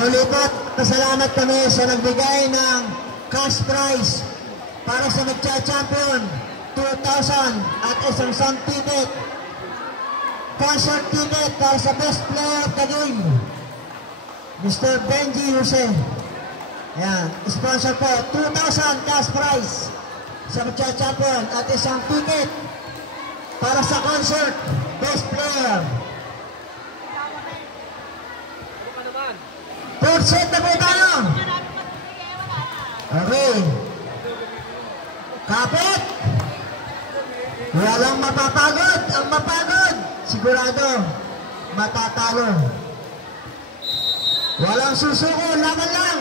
muli po, pasalamat kami sa nagbigay ng cash prize para sa magcha-champion 2,000 at isang sound ticket, concert ticket para sa best player of the game, Mr. Benji Jose. Ayan, sponsor po, 2,000 cash prize sa magcha-champion at isang ticket para sa concert, best player. Third set na po tayo. Okay. Kapit. Walang mapapagod. Ang mapagod, sigurado matatalo. Walang susuko, laban lang.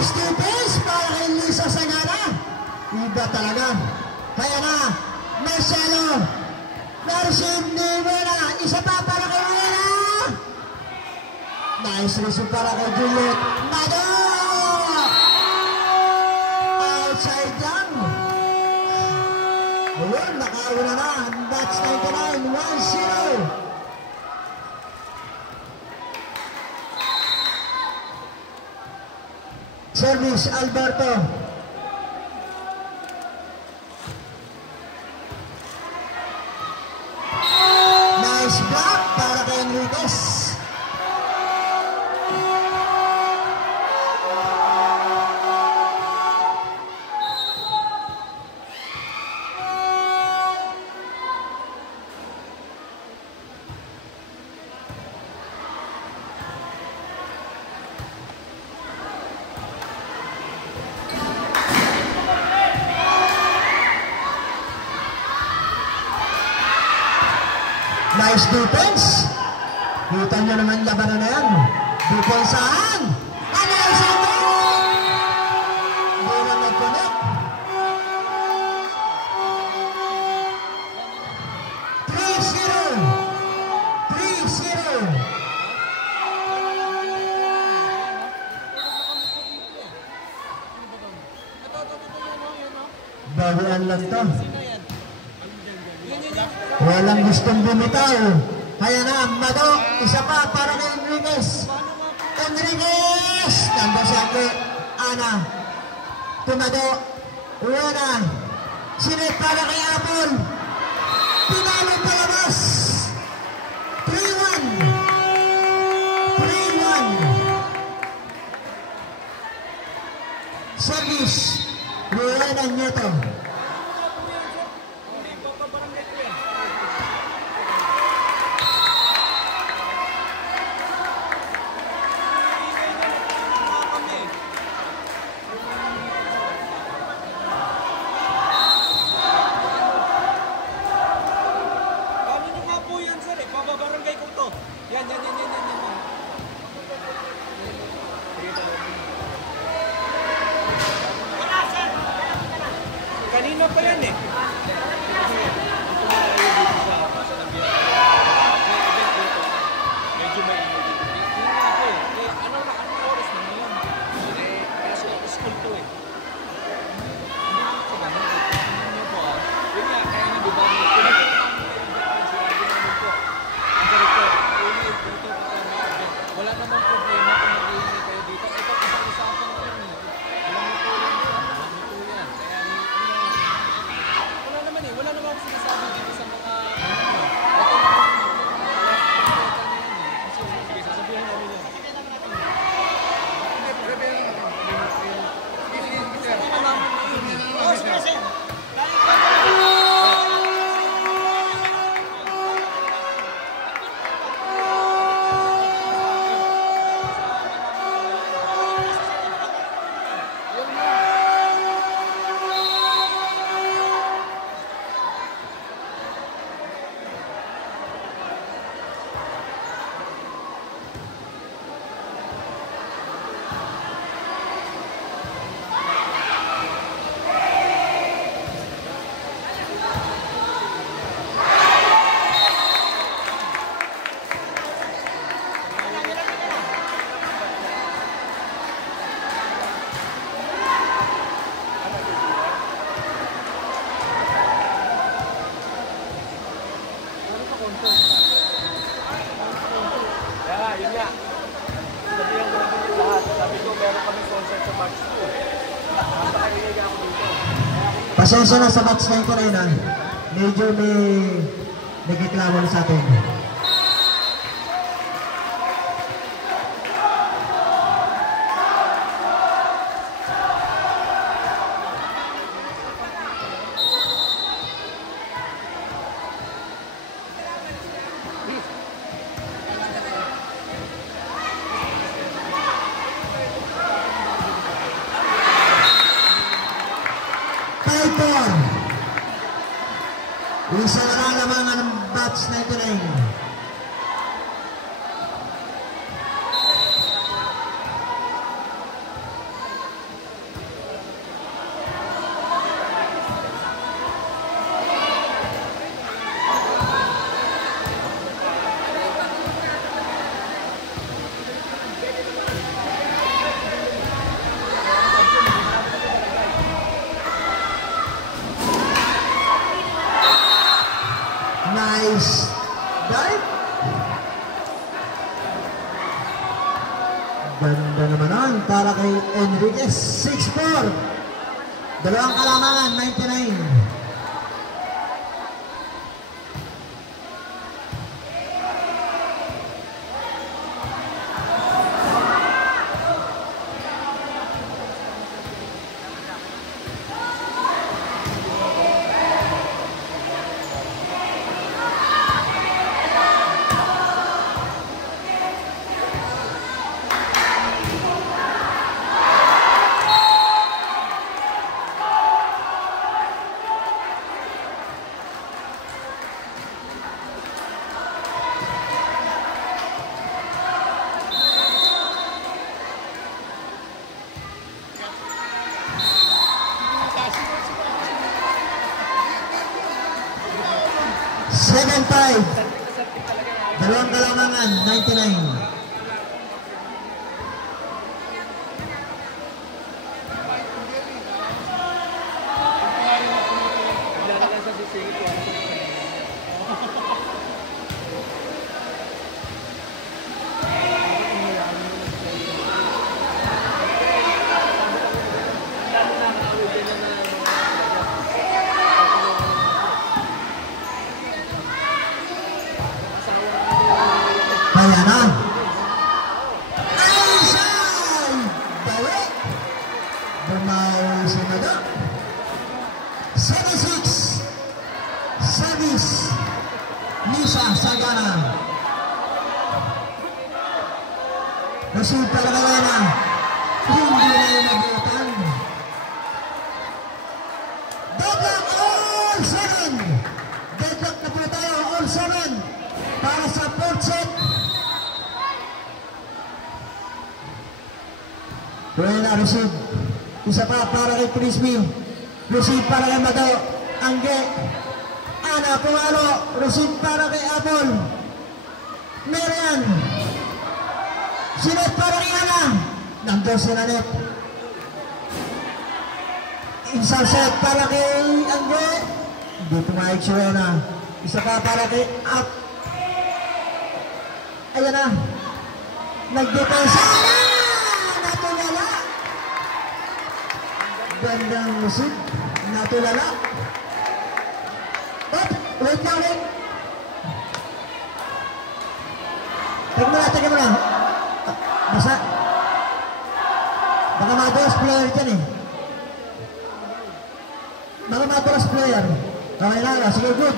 Stupes para kay Lisa Sagara. Iba talaga. Kaya na, Marcelo. Narsim Nivera. Isa pa para kay Wera. Nice resume para kay Juliet. Mado! Outside lang. Ayun, nakauna na. That's 99, 1-0. Service Alberto. Nice block para kay Enriquez. Nice defense. Kita nyo naman labanan na yan. Defensahan. Ano yung sabi? Hindi na nag-connect. 3-0. 3-0. Bawian lang to. Walang gustong bumitaw. Kaya na, Mado, isa pa para kay Enriquez. Enriquez! Tanda siya kay Ana. Tumado. Uwana. Sinit para kay Apple. Pinalo palabas. 3-1. 3-1. Service. Ruena Nieto. Kanina pa yan eh. Medyo may anong oras na yun? Kasi school to eh. Hindi po ah. Yun nga, kaya nga diba? Wala namang problema kung mag-iingay kayo dito. Ito, isang-isapan ko lang eh. Wala naman ako sinasabi dito sa mga sige, sasabihin namin yan. Pasensya na sa match 9 ko na yun, ha? Medyo may nagreklamo na sa atin. Isa na lamangan ng batch 99. Nice dive. Ganda naman ang para kay Enriquez. 6-4. Dalawang kalamangan, 99. Dalawang kalamangan, 99. Kaya na. Aisay! Balik! Bumawi si Mado. 76. Service. Lisa Sagana. Resulta na na. Hindi na yung nabutan. Deadlock all 7. Deadlock na po tayo all 7. Para sa fourth set. Buena receive. Isa pa para kay Crispy. Receive para kay Mado. Angge. Ana Pumalo. Receive para kay Apple. Merian. Sinet para kay Ana. Nandun si Nanet. Isang set para kay Angge. Hindi pumayag si Rena. Isa pa para kay Up. Ayan na. Nagdepensa na. Natulala. Gandang musik. Natulala. Wait lang, wait. Tignan mo na. Basa. Baka madalas player dyan eh. Baka madalas player. Kamay na, sige, good.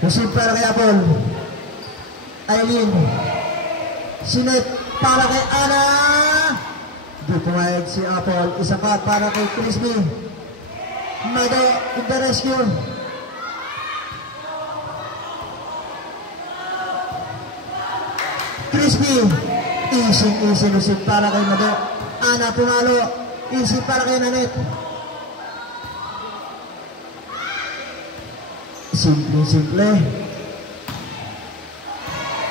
Receive para kay Apple. Aileen. Sinet para kay Ana. Di pumayag si Apple. Isa pa para kay Crispy. Mado in the rescue. Crispy. Easy receive para kay Mado. Ana Pumalo. Easy para kay Nanet. Simple.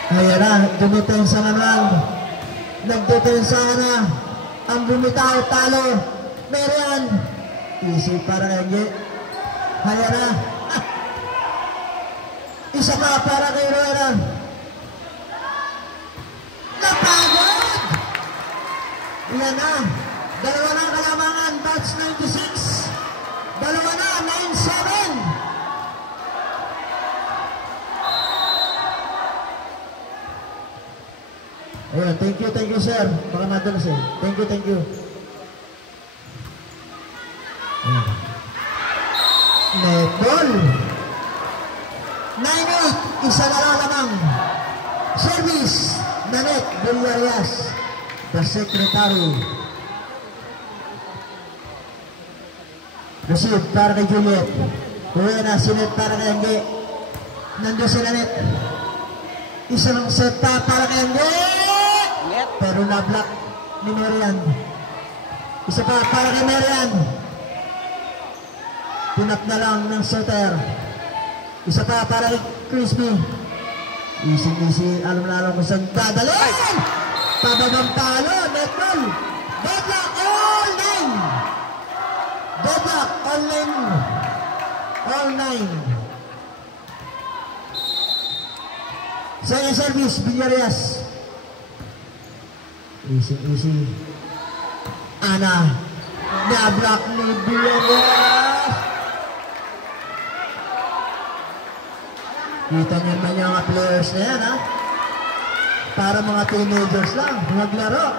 Ayan na, dumipensa naman. Nagdepensa na. Ang bumitaw, talo. Merian. Easy para kay. Ayan na. Isa pa para kay Rona. Ayan na. Dalawa na kalamangan. Batch 96. Dalawa na. 9-7. Ayan. Thank you sir. Baka madulas eh. Thank you. Ayan. Net ball. 9-8. Isa na lang lamang. Service. Nanet Villarias, the secretary. Receive para kay Juliet. Kuya na sinet para kay Angge. Nandun si Nanet. Isang set pa para kay Angge. Pero na-block ni Marian. Isa pa para kay Marian. Pinap na lang ng setter. Isa pa para kay Crispy. Easy, alam kung saan dadalhin! Pababang palo, net ball! Deadlock, all 9! Deadlock, all 9! Second service, Villarias. Easy. Ana, na-block ni Villarias. Kita niyo naman yung mga players na yan, ha? Para mga teenagers lang, maglaro.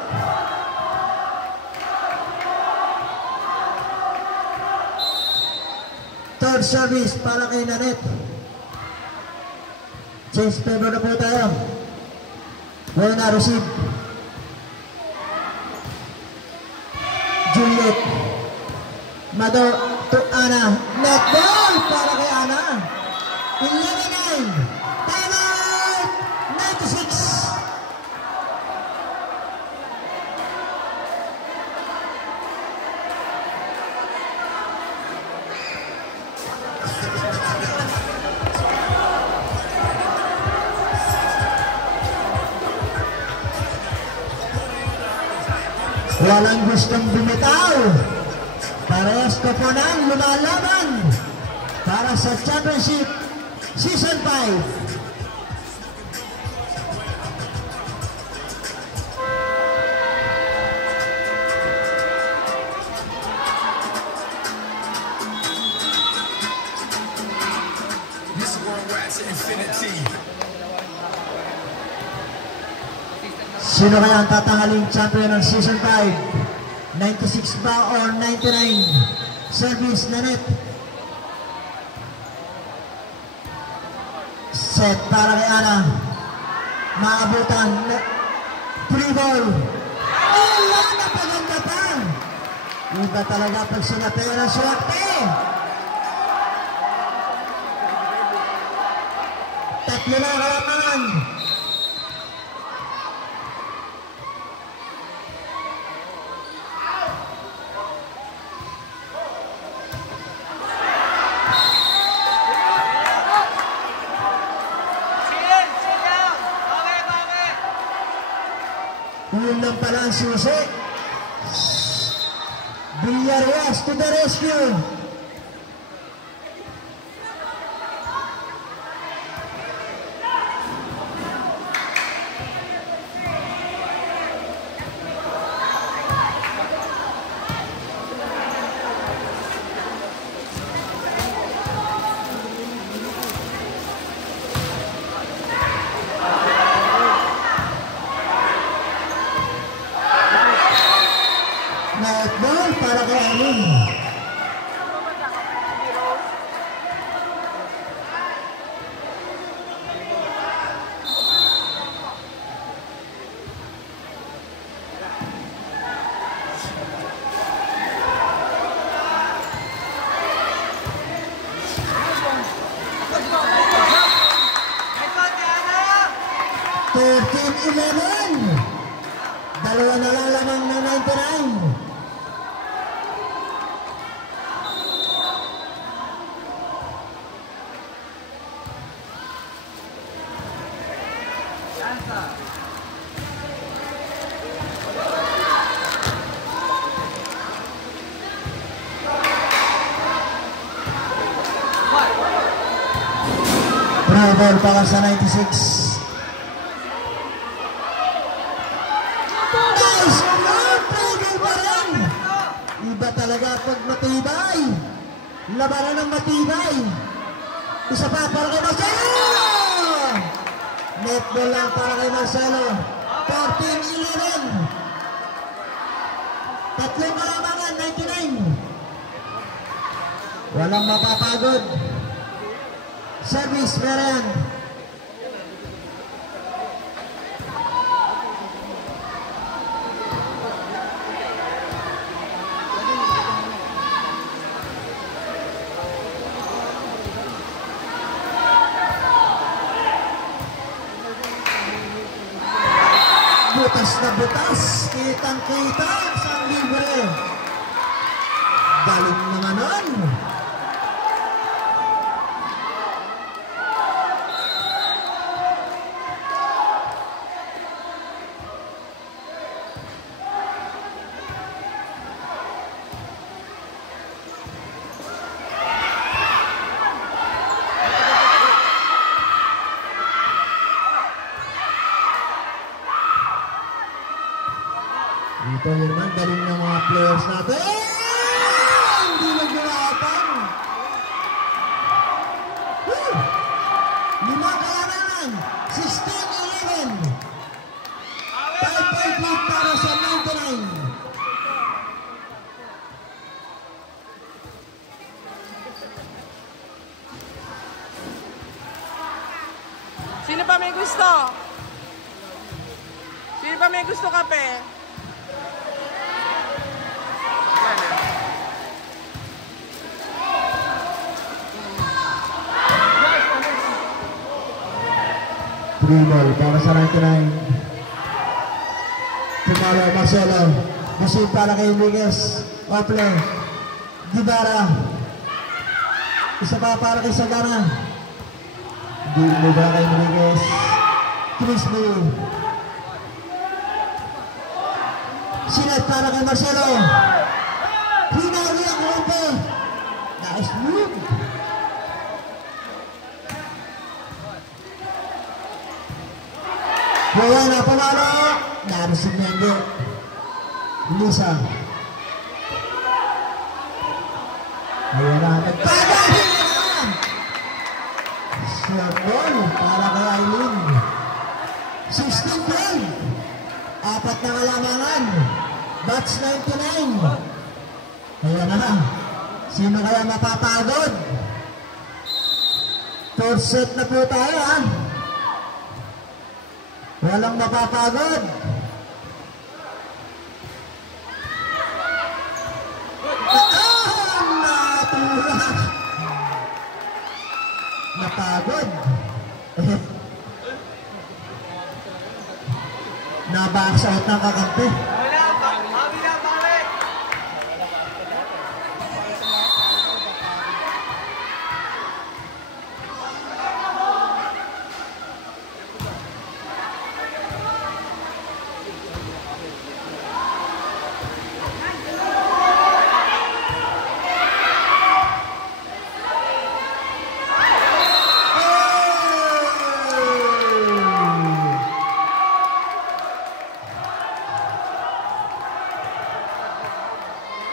Third service para kay Nanet. Change favor na po tayo. Well na, receive. Juliet. Mado to Ana. Net ball para kay Ana. 11-9. Time out! 96. Walang gustong bumitaw. Parehas ko po nang lumalaban para sa championship Season 5. Sino kaya ang tatanghaling champion ng Season 5? 96 ba or 99? Service Nanet. Set para kay Ana. Maabutan. Free ball. Wala na paganda pa. Iba talaga pag sinapera ng swerte. Tatlo na kalamangan. Yun lang pala ang susi. Villarias to the rescue. Net ball para kay Alin. Dalawa na lang lamang ng 99. Ball para sa 96. Nice! Play talaga pag matibay. Labanan ng matibay. Isa pa para kay Marcelo. Netball lang para kay Marcelo. 14-11. Tatlong kalamangan, 99. Walang mapapagod. Service, meron. Butas na butas, kitang-kita sa libre. Galing naman nun. Dito naman, galing ng mga players natin. Hindi nagulatan. Lima kalamangan. 16-11. 5-5 lead para sa 99. Sino pa may gusto? Sino pa may gusto kape? Free ball para sa 99. Tumalo Marcelo. Masin para kay Miguez. Ople. Gibara. Isa pa para kay Sagana. Hindi mo ba kay Miguez. Chris Blue. Sinet para kay Marcelo. Hinawi ang Ope. Nice move. Kaya na pumalo, narisip na hindi. Lisa. Kaya na, nagpagahin na! Shotball para kay Aileen. 16-12. Apat na kalamangan. Batch 99. Kaya na, sino kaya mapapagod? Fourth set na po tayo, ha? Walang mapapagod. Natulak. Napagod. Nabaks out ng kakampi.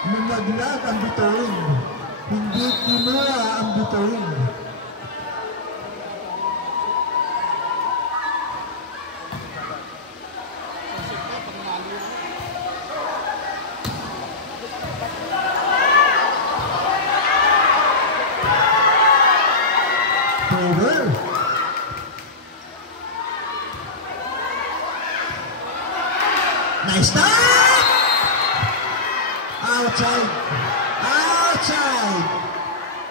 Lumaglag ang bituin. Hindi kinuha ang bituin. Over. Nice start! Outside. Outside.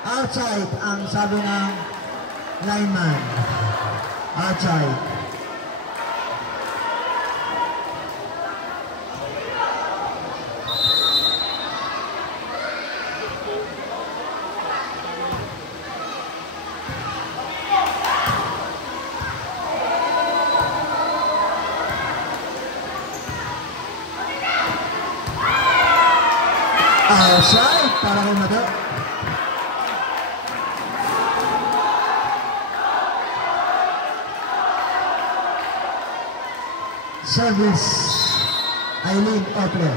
Outside ang sabi ng lineman. Outside. Outside para kay Mado. Service Aileen Ople.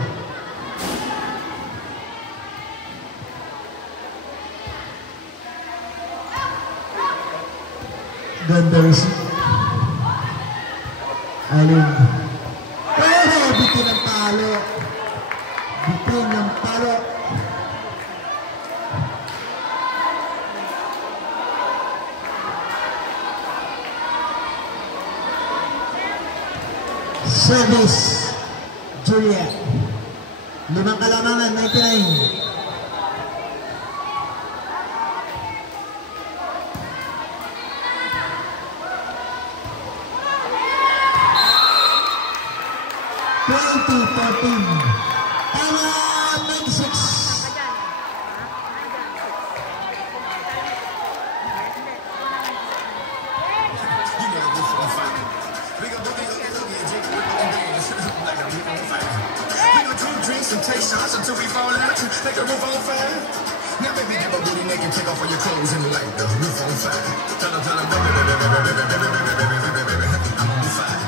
Ganda receipt. Alin. Oh, bitin ng palo. Bitin ng palo. Service. Julia. 5 kalamangan, 99. Tama, 96. And take shots until we fall out. Like a roof on fire. Now baby, get my booty naked, take off all your clothes and light the roof on fire. Tell her, baby, baby, baby, baby, baby, baby, baby, baby, baby, I'm on fire.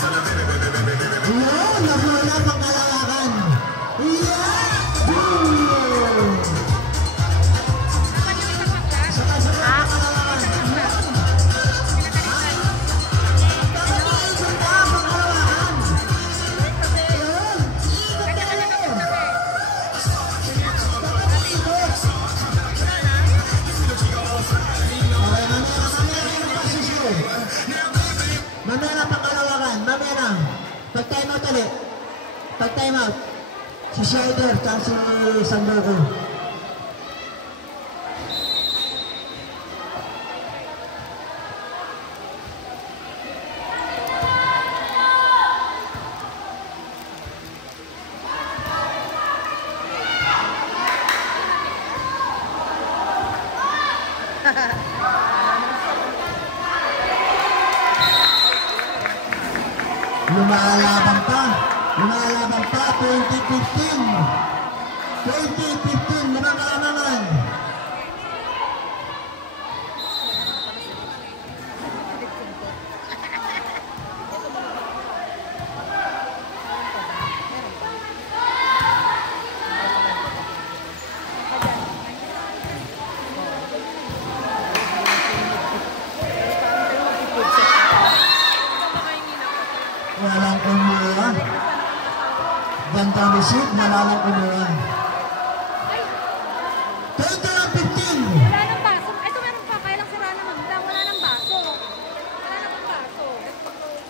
Tell her, baby, baby, baby, baby, baby. Wow, nahula pang kalawakan. Yeah! Mamaya na pangkalawakan, mamaya na. Pag-time out ulit. Pag-time out. Si Shider, tsaka si Sandoku. Lumalaban pa. Lumalaban pa. 2015. 2015. Limang kalamangan. Walang kumuha. Gandang receipt, malalang kumuha. 2015. Wala nang baso. Ito meron pa. Kaya lang sira naman. Wala nang baso. Wala nang baso.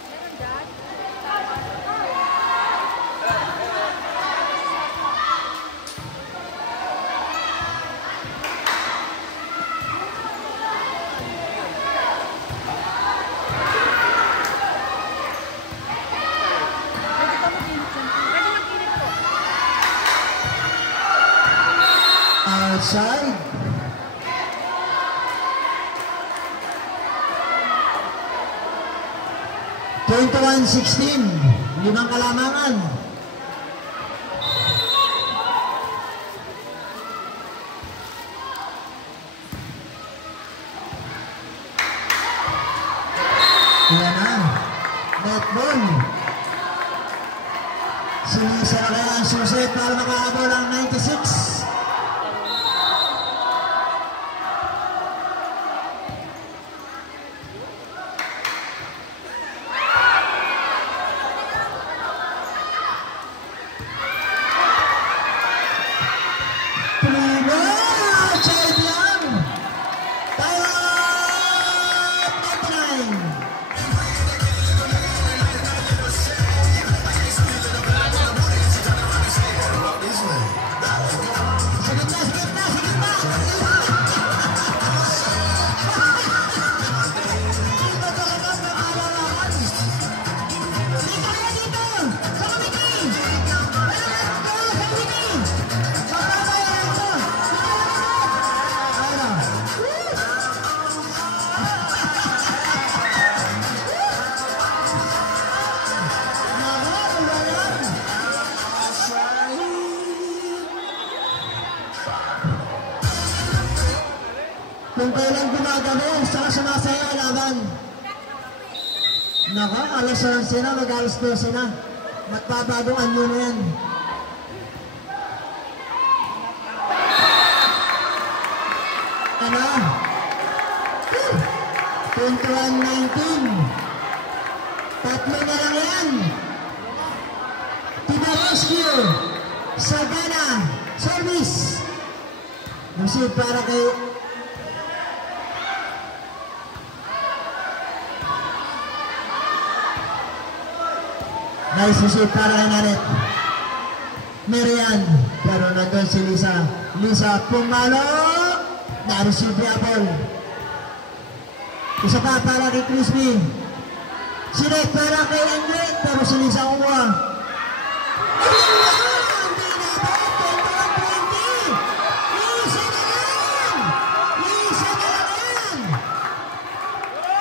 Meron dyan. Outside. Twenty-one 16. Limang kalamangan. Yan na. Netball. Sinisara kaya ang susit para makahabol ang 96. Kung kailan gumagano, saka sumasaya ang laban. Naka, alas 11 na, mag-alas 12 na. Magpabagong anyo na yan. Ano? 2015. 21-19. Tatlo na lang yan. To the rescue. Sagana. Service. Receive para kay nice receive para kay Naret. Marian. Pero nandun si Lisa. Lisa pumalo. Na-receive ni Apple. Isa pa para kay Crispy. Sinet para kay Andre. Pero si Lisa kumuha.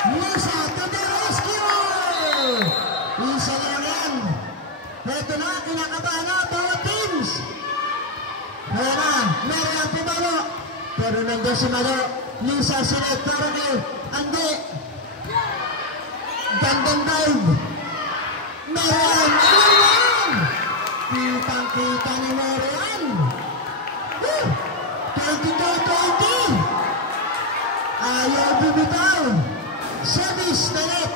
Lisa to the rescue! Lisa na lang yan. Ito na, kinakabahan na bawat teams. Kaya na, meron ang pumalo. Pero nandiyan si Malo. Lisa, Sinet para kay Ande. Gandang dive. Meron! Meron! Kitang-kita ni Meron. 22-20. Ayaw bumitaw. Service na net.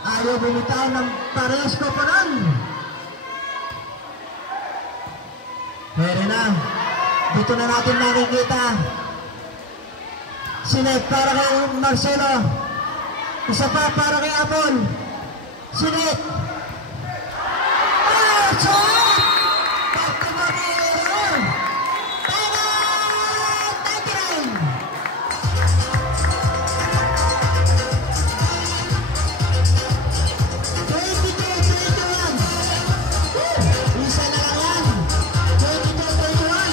Ayaw bumitaw ng parehas ko pa lang. Meron na. Dito na natin nakikita. Sinet para kay Marcelo. Isa pa para kay Apol. Sinet. Oh, shot! Back to Marcelo. Para! 99. Isa na lang yan. 22-21.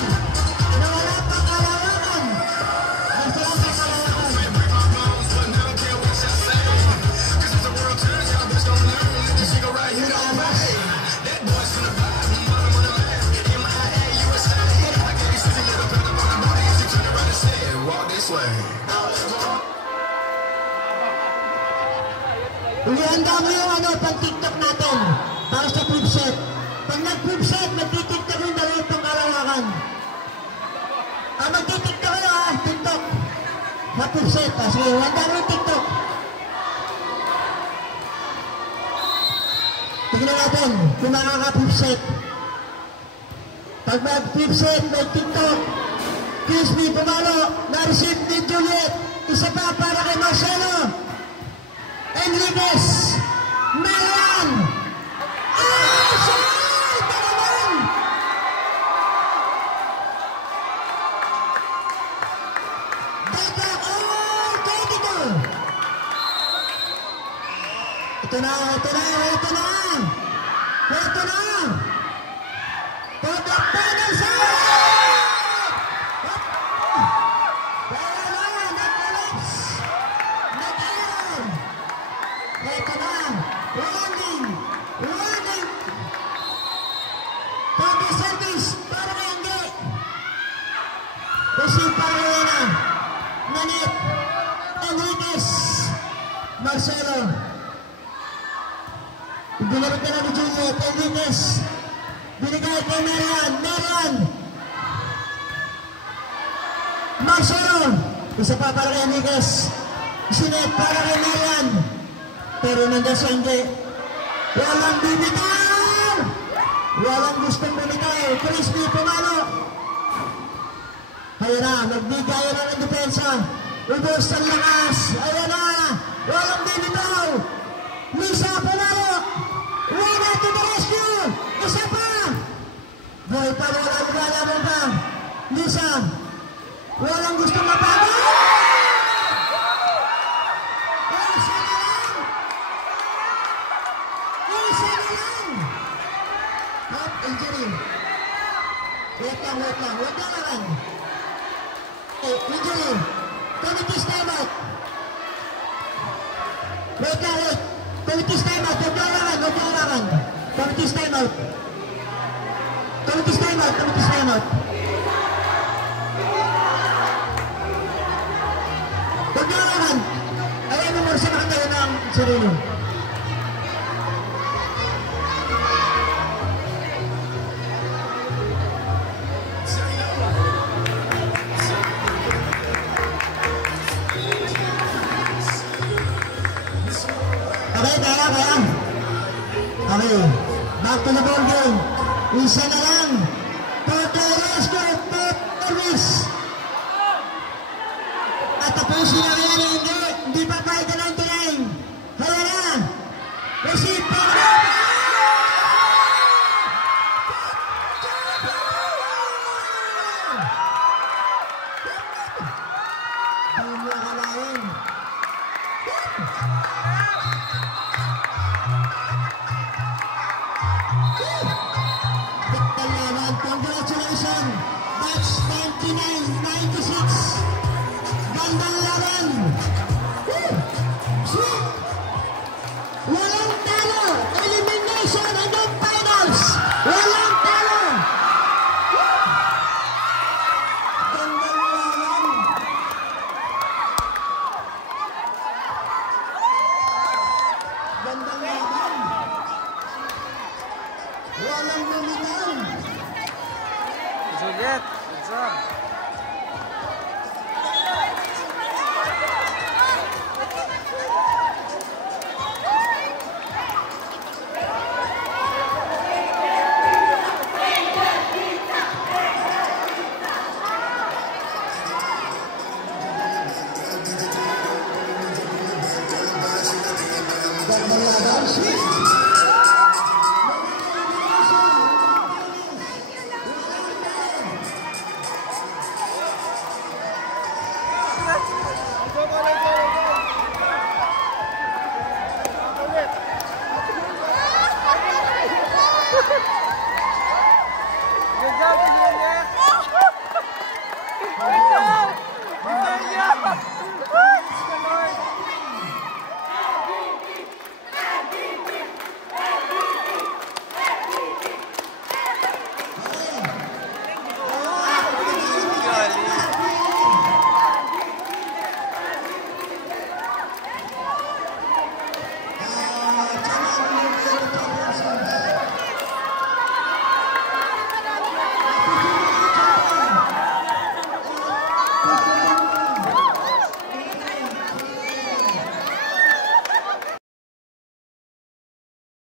Nawala pang kalawakan. Gusto lang pang kalawakan. Ihanda mo yung pang-tiktok natin para sa flip set. Pag nag-flip set, magtitiktok yung dalawang pangkalawakan. Magtitiktok kayo tiktok. Na-flip set. Sige, ihanda mo yung tiktok. Tignan natin kung makaka-flip set. Pag mag-flip set, mag-tiktok. Crispy, pumalo. Na-receive ni Juliet. Isa pa para kay Marcelo. Enriquez! Marian! Ah! Shot! Ito naman! Dapat! Oh! 22! Ito na! Ito na! Ito na! Ito na! Ito na sa! Ito na! Running! Running! Pwede service! Para kay hindi! Receive para kay Yana! Nanit! Enriquez! Marcelo! Binalik na ni Juliet! Enriquez! Binigay kay Marian! Marian! Marcelo! Isa pa para kay Enriquez! Sinet para kay Marian! Pero nandiyan sa hindi. Walang bumitaw! Walang gustong bumitaw. Crispy pumalo. Ayan na, nagbigay na ng depensa. Ubos ang lakas. Ayan na, walang bumitaw. Lisa pumalo. Wala to the rescue. Isa pa. Boy pa, walang lalaban pa. Lisa, walang gustong mabago. Injury. Wait lang. Huwag na lang. Injury. Committee's time out. Wait. Committee's time out. Huwag na lang. Committee's time out. Committee's time out. Huwag na lang. Ayaw mo muna sa nakatayo ng sarili. Okay. Back to the ball game. Isa na lang. Total rescue. Service. At tapusin na yan. Hindi pa pa ito 99. Hala na. Receive pa na. Hindi mo akalain. Congratulations! That's 99-96. Gandang laban! Sweet! Walang talo! Elimination hanggang finals! Walang talo! Gandang laban! Gandang laban! Walang lumitan! Juliet, good job. Gandang laban! Sweet! Let's go.